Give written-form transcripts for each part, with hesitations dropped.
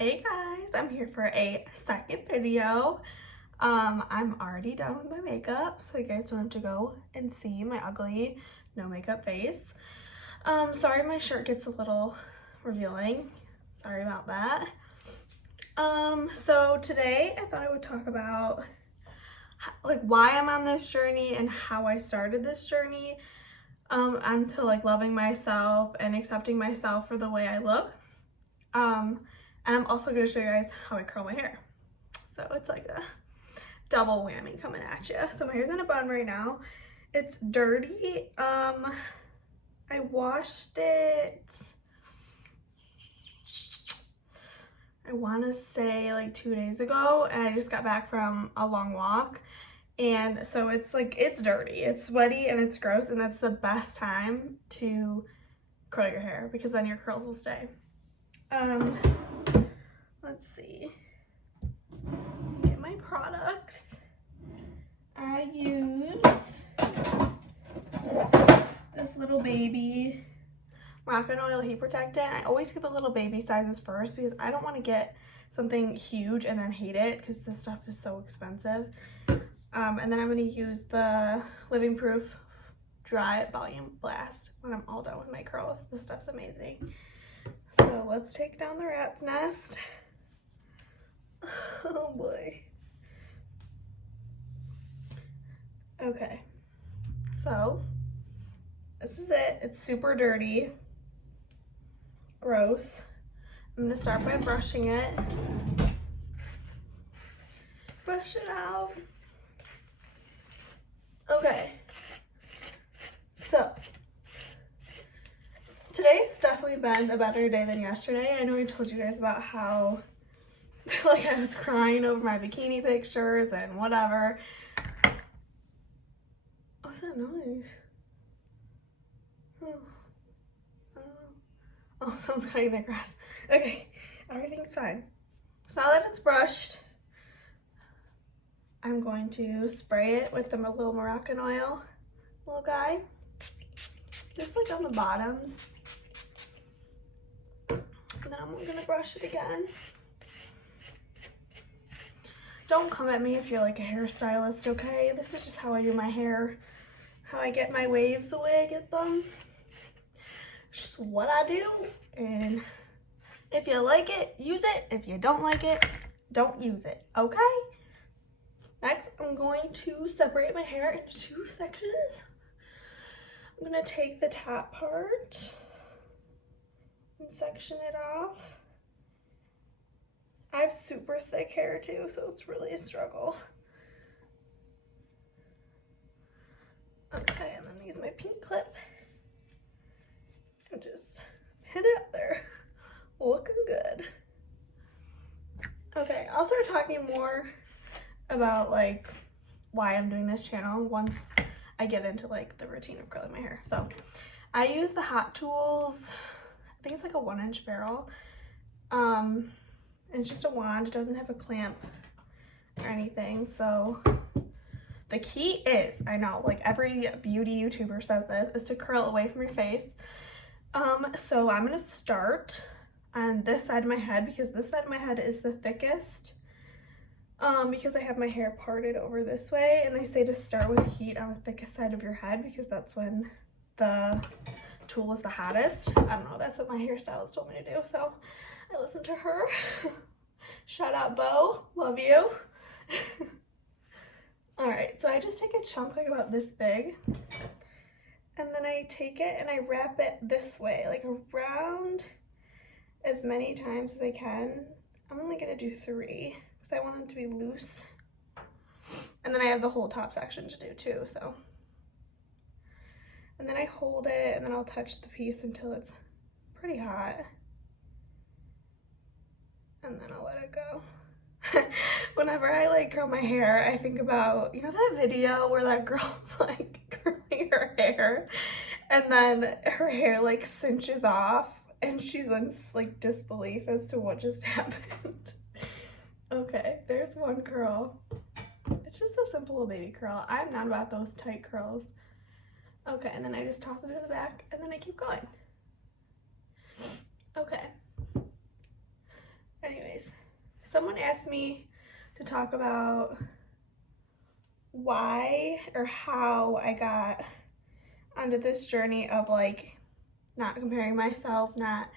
Hey guys, I'm here for a second video. I'm already done with my makeup, so you guys don't have to go and see my ugly no makeup face. Sorry my shirt gets a little revealing. Sorry about that. So today I thought I would talk about like why I'm on this journey and how I started this journey onto like loving myself and accepting myself for the way I look. And I'm also going to show you guys how I curl my hair. So it's like a double whammy coming at you. So my hair's in a bun right now. It's dirty. I washed it, I want to say like 2 days ago, and I just got back from a long walk. And so it's like, it's dirty, it's sweaty, and it's gross, and that's the best time to curl your hair because then your curls will stay. Let's see, get my products. I use this little baby Moroccanoil heat protectant. I always get the little baby sizes first because I don't want to get something huge and then hate it because this stuff is so expensive. And then I'm going to use the Living Proof Dry Volume Blast when I'm all done with my curls. This stuff's amazing. So let's take down the rat's nest. Oh boy. Okay, so this is it. It's super dirty, gross. I'm gonna start by brushing it. Brush it out. Okay, so today's definitely been a better day than yesterday. I know I told you guys about how like I was crying over my bikini pictures and whatever. What's that noise? Oh, I don't know. Oh, someone's cutting their grass. Okay, everything's fine. So now that it's brushed, I'm going to spray it with the little Moroccanoil little guy, just like on the bottoms. And then I'm gonna brush it again. Don't come at me if you're like a hairstylist, okay? This is just how I do my hair, how I get my waves the way I get them. It's just what I do, and if you like it, use it. If you don't like it, don't use it, okay? Next, I'm going to separate my hair into 2 sections. I'm gonna take the top part and section it off. I have super thick hair too, so it's really a struggle. Okay, and then use my pink clip and just hit it up there. Looking good. Okay, I'll start talking more about like why I'm doing this channel once I get into like the routine of curling my hair. So I use the Hot Tools, I think it's like a 1-inch barrel. And it's just a wand, it doesn't have a clamp or anything. So the key is, I know like every beauty YouTuber says this, is to curl away from your face. So I'm gonna start on this side of my head because this side of my head is the thickest. Because I have my hair parted over this way, and they say to start with heat on the thickest side of your head because that's when the tool is the hottest. I don't know, that's what my hairstylist told me to do, so I listened to her. Shout out Bo, love you. All right, so I just take a chunk like about this big, and then I take it and I wrap it this way, like around as many times as I can. I'm only gonna do 3 because I want them to be loose. And then I have the whole top section to do too, so. And then I hold it and then I'll touch the piece until it's pretty hot. And then I'll let it go. Whenever I like curl my hair, I think about, you know that video where that girl's like curling her hair and then her hair like cinches off and she's in like disbelief as to what just happened. Okay, there's one curl. It's just a simple little baby curl. I'm not about those tight curls. Okay, and then I just toss it to the back and then I keep going. Okay. someone asked me to talk about why or how I got onto this journey of like not comparing myself, not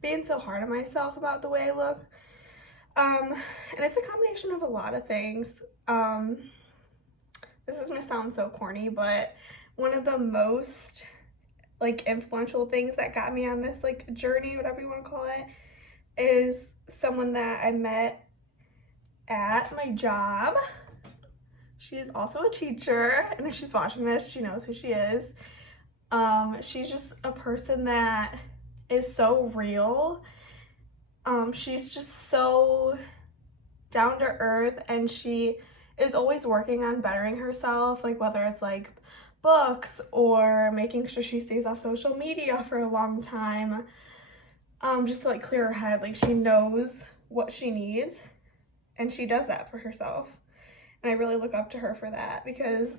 being so hard on myself about the way I look. And it's a combination of a lot of things. This is gonna sound so corny, but one of the most like influential things that got me on this like journey, whatever you want to call it, is someone that I met at my job. She is also a teacher, and if she's watching this, she knows who she is. She's just a person that is so real. She's just so down to earth, and she is always working on bettering herself, like whether it's like books or making sure she stays off social media for a long time, just to like clear her head. Like she knows what she needs and she does that for herself, and I really look up to her for that, because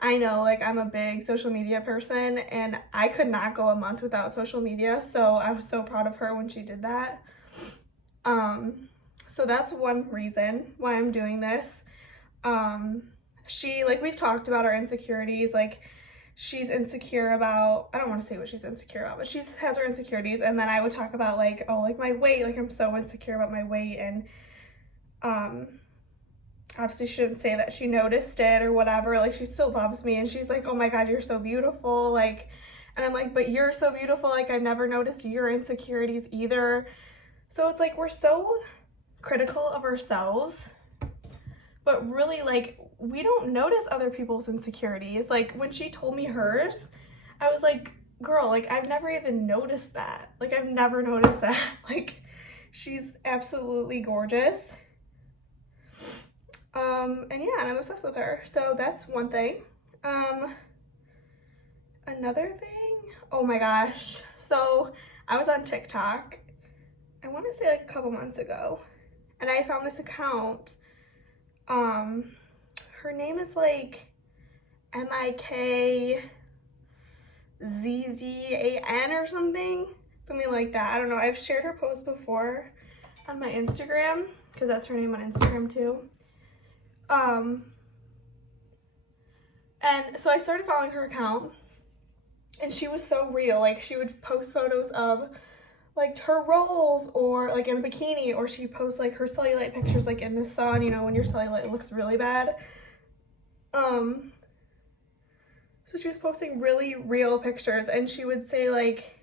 I know like I'm a big social media person and I could not go a month without social media, so I was so proud of her when she did that. So that's one reason why I'm doing this. She, like, we've talked about our insecurities, like she's insecure about, I don't want to say what she's insecure about, but she has her insecurities, and then I would talk about like, oh, like my weight, like I'm so insecure about my weight, and obviously she shouldn't say that she noticed it or whatever, like she still loves me, and she's like, oh my god, you're so beautiful, like, and I'm like, but you're so beautiful, like I've never noticed your insecurities either. So it's like we're so critical of ourselves, but really like we don't notice other people's insecurities. Like when she told me hers, I was like, girl, like I've never even noticed that. Like I've never noticed that. Like she's absolutely gorgeous. And yeah, and I'm obsessed with her. So that's one thing. Another thing, oh my gosh. So I was on TikTok, I want to say like a couple months ago, and I found this account. Her name is like MIKZZAN or something like that. I don't know. I've shared her post before on my Instagram, because that's her name on Instagram too. And so I started following her account, and she was so real. Like she would post photos of like her rolls, or like in a bikini, or she'd post like her cellulite pictures like in the sun, you know, when your cellulite looks really bad. So she was posting really real pictures, and she would say like,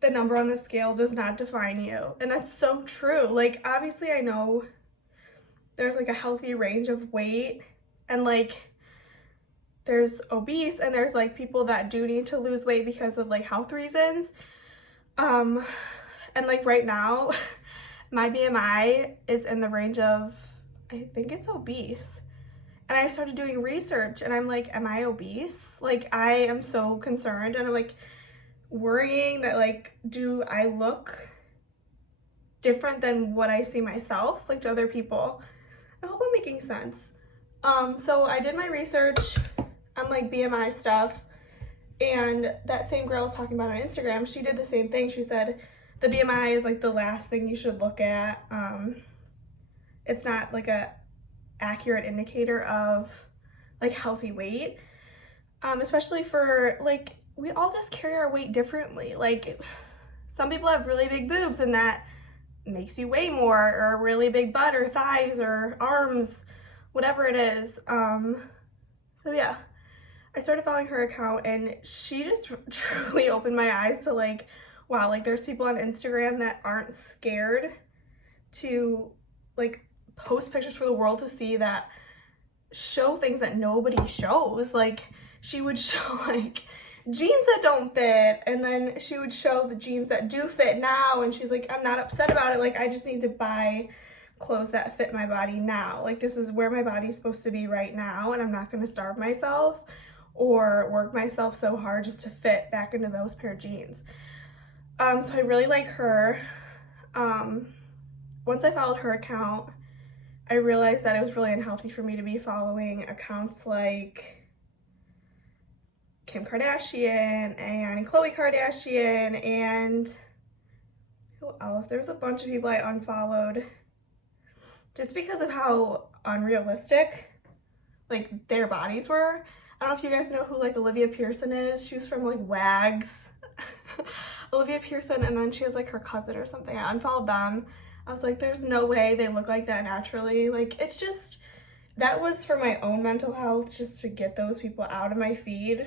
the number on the scale does not define you. And that's so true. Like obviously I know there's like a healthy range of weight, and like there's obese, and there's like people that do need to lose weight because of like health reasons. And like right now my BMI is in the range of, I think it's obese. And I started doing research, and I'm like, am I obese? Like I am so concerned, and I'm like worrying that like, do I look different than what I see myself, like to other people? I hope I'm making sense. So I did my research on like BMI stuff, and that same girl I was talking about on Instagram, she did the same thing. She said the BMI is like the last thing you should look at. It's not like a accurate indicator of like healthy weight, especially for like, we all just carry our weight differently. Like some people have really big boobs, and that makes you weigh more, or a really big butt or thighs or arms, whatever it is. So yeah, I started following her account, and she just truly opened my eyes to like, wow, like there's people on Instagram that aren't scared to like post pictures for the world to see, that show things that nobody shows. Like she would show like jeans that don't fit, and then she would show the jeans that do fit now, and she's like, I'm not upset about it, like I just need to buy clothes that fit my body now. Like this is where my body's supposed to be right now, and I'm not going to starve myself or work myself so hard just to fit back into those pair of jeans. So I really like her. Once I followed her account, I realized that it was really unhealthy for me to be following accounts like Kim Kardashian and Khloe Kardashian, and who else? There was a bunch of people I unfollowed just because of how unrealistic like their bodies were. I don't know if you guys know who like Olivia Pearson is. She was from like Wags. Olivia Pearson, and then she has like her cousin or something. I unfollowed them. I was like, there's no way they look like that naturally. Like, it's just, that was for my own mental health, just to get those people out of my feed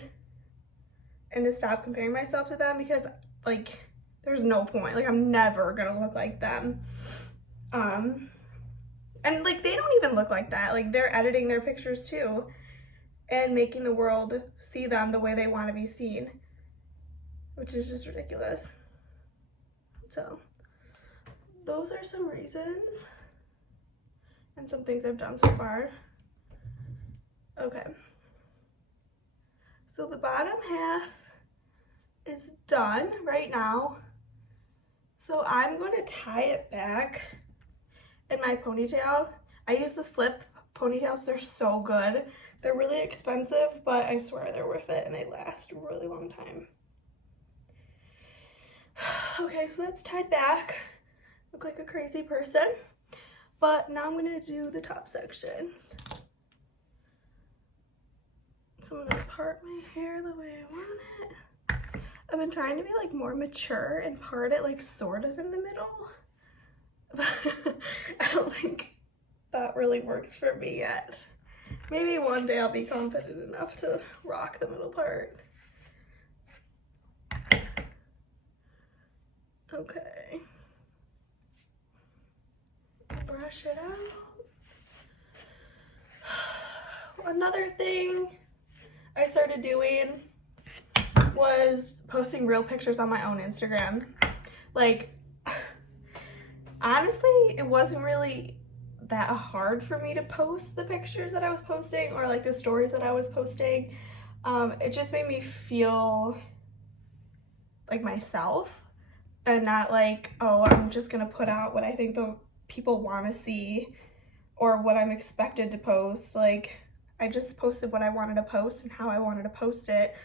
and to stop comparing myself to them, because like there's no point. Like, I'm never gonna look like them. And like they don't even look like that. Like, they're editing their pictures too and making the world see them the way they want to be seen, which is just ridiculous. So those are some reasons and some things I've done so far. Okay, so the bottom half is done right now. So I'm going to tie it back in my ponytail. I use the slip ponytails. They're so good. They're really expensive, but I swear they're worth it and they last a really long time. Okay, so that's tied back. Look like a crazy person. But now I'm gonna do the top section. So I'm gonna part my hair the way I want it. I've been trying to be like more mature and part it like sort of in the middle. But I don't think that really works for me yet. Maybe one day I'll be confident enough to rock the middle part. Okay. Brush it out. Another thing I started doing was posting real pictures on my own Instagram. Like, honestly, it wasn't really that hard for me to post the pictures that I was posting or like the stories that I was posting. It just made me feel like myself and not like, oh, I'm just gonna put out what I think the people want to see or what I'm expected to post. Like, I just posted what I wanted to post and how I wanted to post it.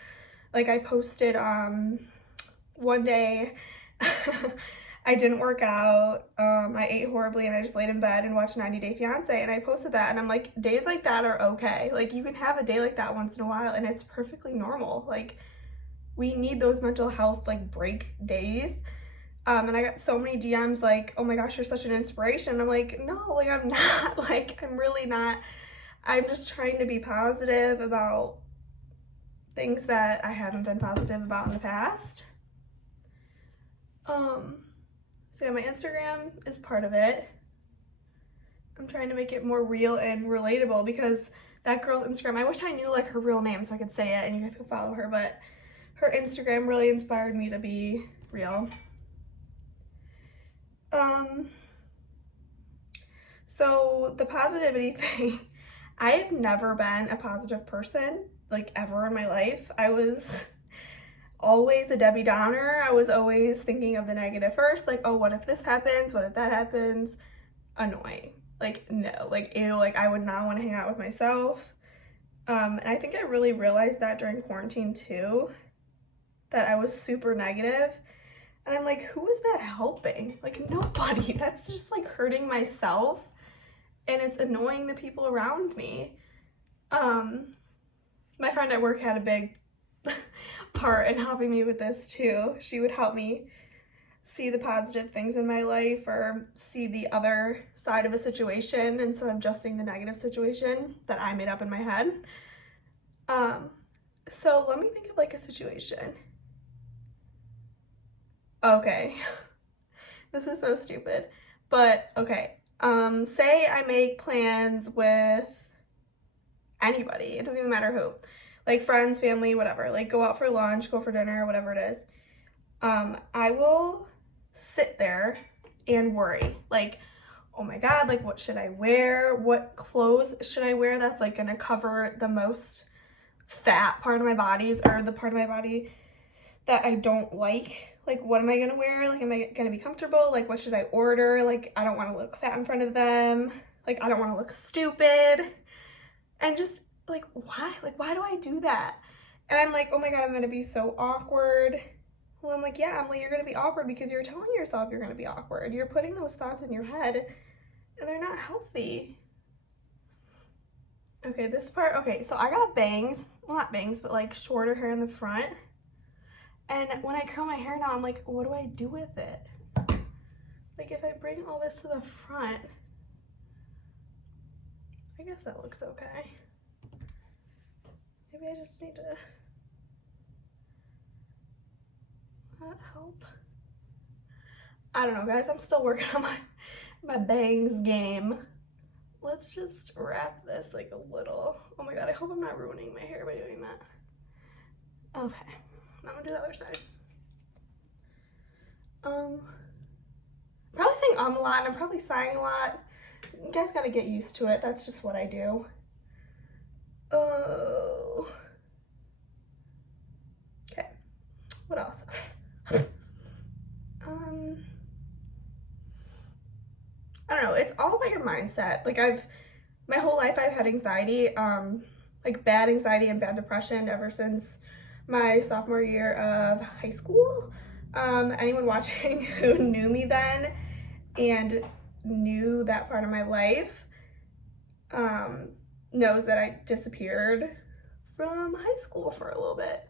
Like, I posted one day I didn't work out, I ate horribly and I just laid in bed and watched 90 Day Fiance, and I posted that, and I'm like, days like that are okay. Like, you can have a day like that once in a while and it's perfectly normal. Like, we need those mental health like break days. And I got so many DMs like, oh my gosh, you're such an inspiration. I'm like, no, like I'm not. Like, I'm really not. I'm just trying to be positive about things that I haven't been positive about in the past. So yeah, my Instagram is part of it. I'm trying to make it more real and relatable, because that girl's Instagram, I wish I knew like her real name so I could say it and you guys could follow her, but her Instagram really inspired me to be real. So the positivity thing, I have never been a positive person, like ever in my life. I was always a Debbie Downer. I was always thinking of the negative first, like, oh, what if this happens? What if that happens? Annoying. Like, no, like, ew, like I would not want to hang out with myself. And I think I really realized that during quarantine too, that I was super negative. And I'm like, who is that helping? Like, nobody. That's just like hurting myself. And it's annoying the people around me. My friend at work had a big part in helping me with this too. She would help me see the positive things in my life or see the other side of a situation instead of just seeing the negative situation that I made up in my head. So let me think of like a situation. Okay, this is so stupid, but okay. Say I make plans with anybody, it doesn't even matter who, like friends, family, whatever, like go out for lunch, go for dinner, whatever it is. I will sit there and worry, like, oh my God, like what should I wear? What clothes should I wear that's like gonna cover the most fat part of my bodies or the part of my body that I don't like? Like, what am I gonna wear? Like, am I gonna be comfortable? Like, what should I order? Like, I don't wanna look fat in front of them. Like, I don't wanna look stupid. And just, like, why? Like, why do I do that? And I'm like, oh my God, I'm gonna be so awkward. Well, I'm like, yeah, Emily, you're gonna be awkward because you're telling yourself you're gonna be awkward. You're putting those thoughts in your head. and they're not healthy. Okay, this part, okay, so I got bangs, well not bangs, but like shorter hair in the front. And when I curl my hair now, I'm like, what do I do with it? Like if I bring all this to the front, I guess that looks okay. Maybe I just need to, will that help? I don't know guys, I'm still working on my bangs game. Let's just wrap this like a little. Oh my god, I hope I'm not ruining my hair by doing that. Okay, now I'm gonna do the other side. Probably saying a lot, and I'm probably sighing a lot. You guys gotta get used to it. That's just what I do. Oh. Okay. What else? I don't know, it's all about your mindset. Like my whole life I've had anxiety, like bad anxiety and bad depression ever since my sophomore year of high school. Anyone watching who knew me then and knew that part of my life knows that I disappeared from high school for a little bit.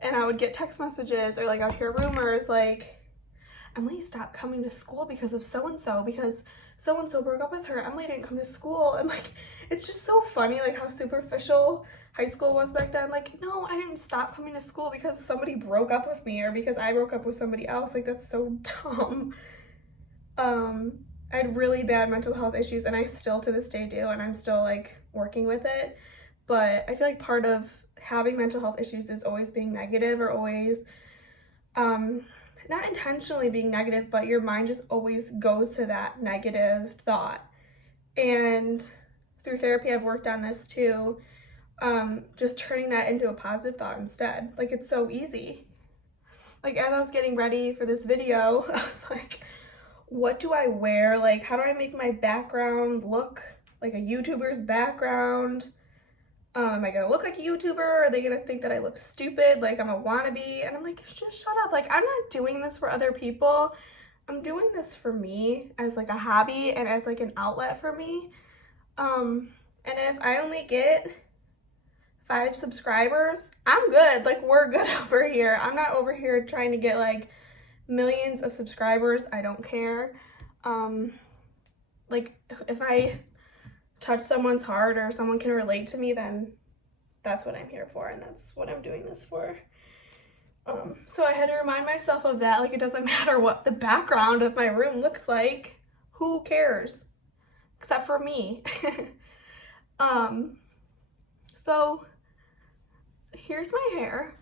And I would get text messages or like I'd hear rumors like, Emily stopped coming to school because of so-and-so, because so-and-so broke up with her. Emily didn't come to school. And like, it's just so funny like how superficial high school was back then. Like, no, I didn't stop coming to school because somebody broke up with me or because I broke up with somebody else. Like, that's so dumb. I had really bad mental health issues, and I still to this day do, and I'm still like working with it. But I feel like part of having mental health issues is always being negative, or always not intentionally being negative, but your mind just always goes to that negative thought. And through therapy, I've worked on this too, just turning that into a positive thought instead. Like, it's so easy. Like, as I was getting ready for this video, I was like, what do I wear? Like, how do I make my background look like a YouTuber's background? Am I gonna look like a YouTuber? Are they gonna think that I look stupid, like I'm a wannabe? And I'm like, just shut up. Like, I'm not doing this for other people. I'm doing this for me as like a hobby and as like an outlet for me. And if I only get 5 subscribers, I'm good. Like, we're good over here. I'm not over here trying to get like millions of subscribers. I don't care. Like, if I touch someone's heart or someone can relate to me, then that's what I'm here for, and that's what I'm doing this for. So I had to remind myself of that. Like, it doesn't matter what the background of my room looks like. Who cares? Except for me. So here's my hair.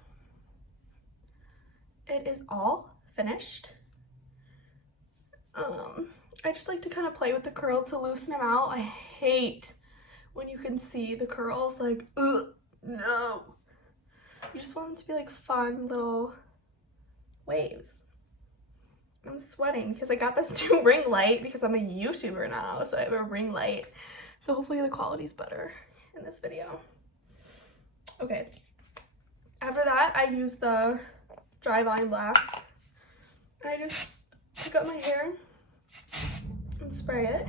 It is all finished. I just like to kind of play with the curls to loosen them out. I hate when you can see the curls, like, ugh, no. You just want them to be like fun little waves. I'm sweating because I got this new ring light because I'm a YouTuber now, so I have a ring light. So hopefully the quality's better in this video. Okay. After that, I use the dry volume blast. I just pick up my hair and spray it.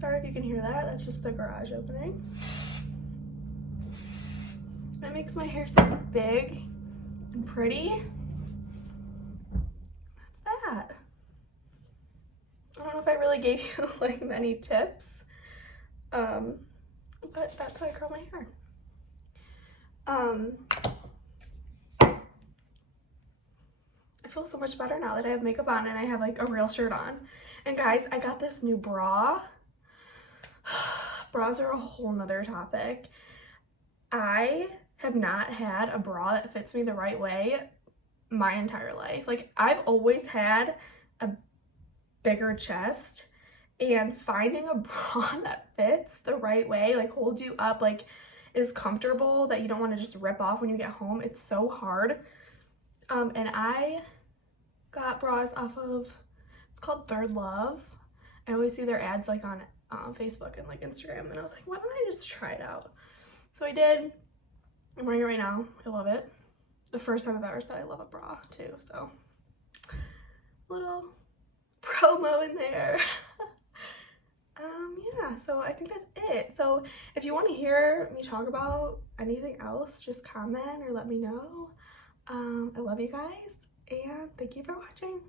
Sorry if you can hear that. That's just the garage opening. That makes my hair so big and pretty. That's that. I don't know if I really gave you like many tips, but that's how I curl my hair. I feel so much better now that I have makeup on and I have like a real shirt on. And guys, I got this new bra. Bras are a whole nother topic. I have not had a bra that fits me the right way my entire life. Like, I've always had a bigger chest, and finding a bra that fits the right way, like holds you up, like is comfortable, that you don't want to just rip off when you get home, it's so hard. And I got bras off of, it's called Third Love. I always see their ads like on Facebook and like Instagram, and I was like, why don't I just try it out? So I did. I'm wearing it right now. I love it. The first time I've ever said I love a bra too, so little promo in there. yeah, so I think that's it. So if you want to hear me talk about anything else, just comment or let me know. I love you guys, and thank you for watching.